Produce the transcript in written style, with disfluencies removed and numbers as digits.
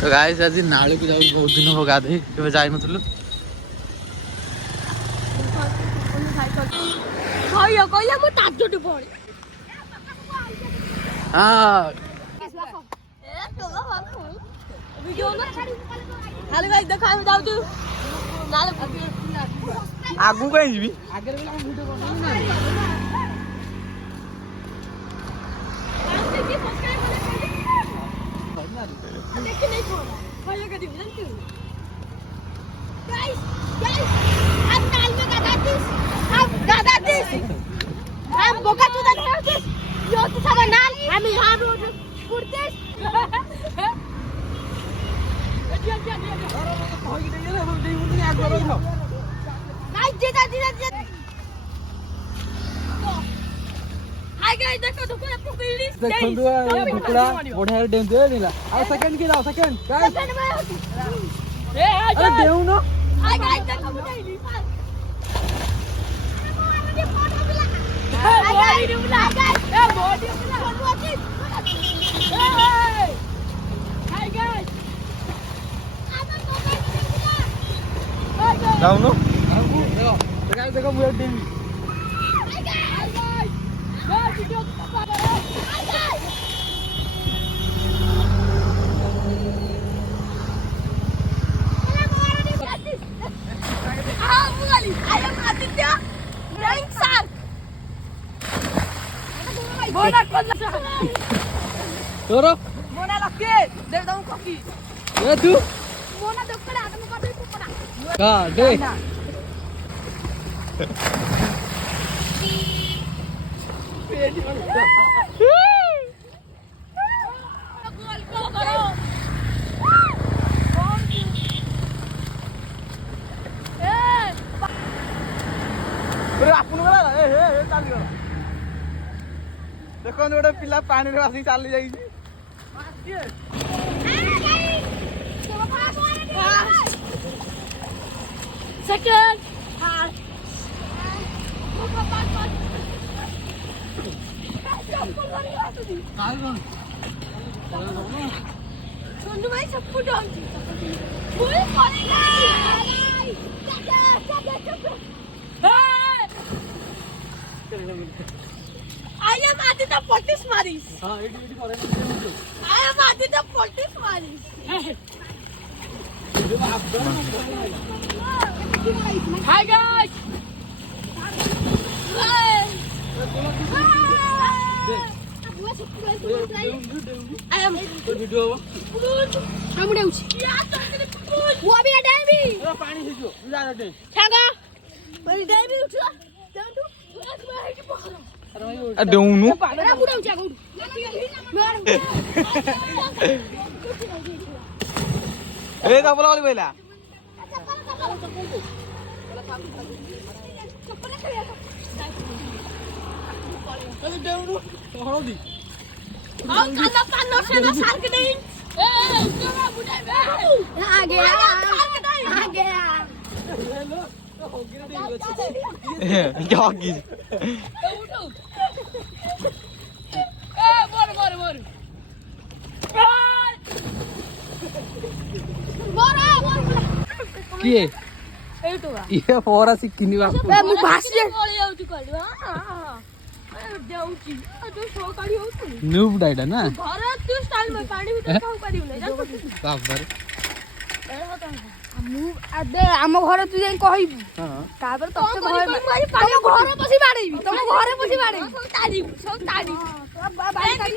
तो गाइस आज नाले को जाऊ बहुत दिन हो गाधे केबे जाई नथलु भैया कहले म ताजोटी पड़ी हां वीडियो ना खाली भाई देखा हम जाऊ तू नाले आगु कहीं जीबी आगे बेला हम वीडियो बनाई ना देखि नहीं छोड़ा भैया का दी जानती हूं गाइस हम नाल में गादा दिस हम बोका चुदा दिस यो तो सब नाल हम यहां रोड पुरते देखंदु ढुकड़ा बढ़िया डेम दे दिला आ सेकंड के जाओ सेकंड गाइस अरे देउ न हाय गाइस देखो बुझाइली जाऊ नो गाइस देखो मुझे डेम तोरो मोना लके दे दऊ कॉफी ए तू मोना दोकड़ा आदमी को दे पड़ा का दे आपन गला ए चाली गला देखो गोटे पिला पानी रे आसी चाली जाई सेकंड सोनू भाई सब कुछ डाल दी फुल पड़ेगा I am Aditya Police Maris. हां एडी करे I am Aditya Police Maris. Hi guys. I am video हम उठी यार वो अभी हटाए भी पानी से जो जा रे खागा मेरी डाई भी उठा जान तू आज मैं है कि पकड़ो देउनु अरे बुढ़ा उठा गो ए का बोला वाली बेला अरे देउनु हळदी हां काला पान से ना सार्क नहीं ए चला बुढ़ा आ गया क्या की उठो ए मोर किए एटुवा ये फोरा सिकिनी बा ए मु भासिए कोले आउती कहलु हां ए देउची तो सो काढी होतु न्यूब डाइडा ना घर तू स्टाइल में पानी भीतर खाऊ पारिउ नै जान बाप रे दे आम घर तू जाई कहइबू तापर तोते भय तम घर पसी बाड़ेबी तम घर पसी बाड़ेबी सब ताड़ी बाई काटी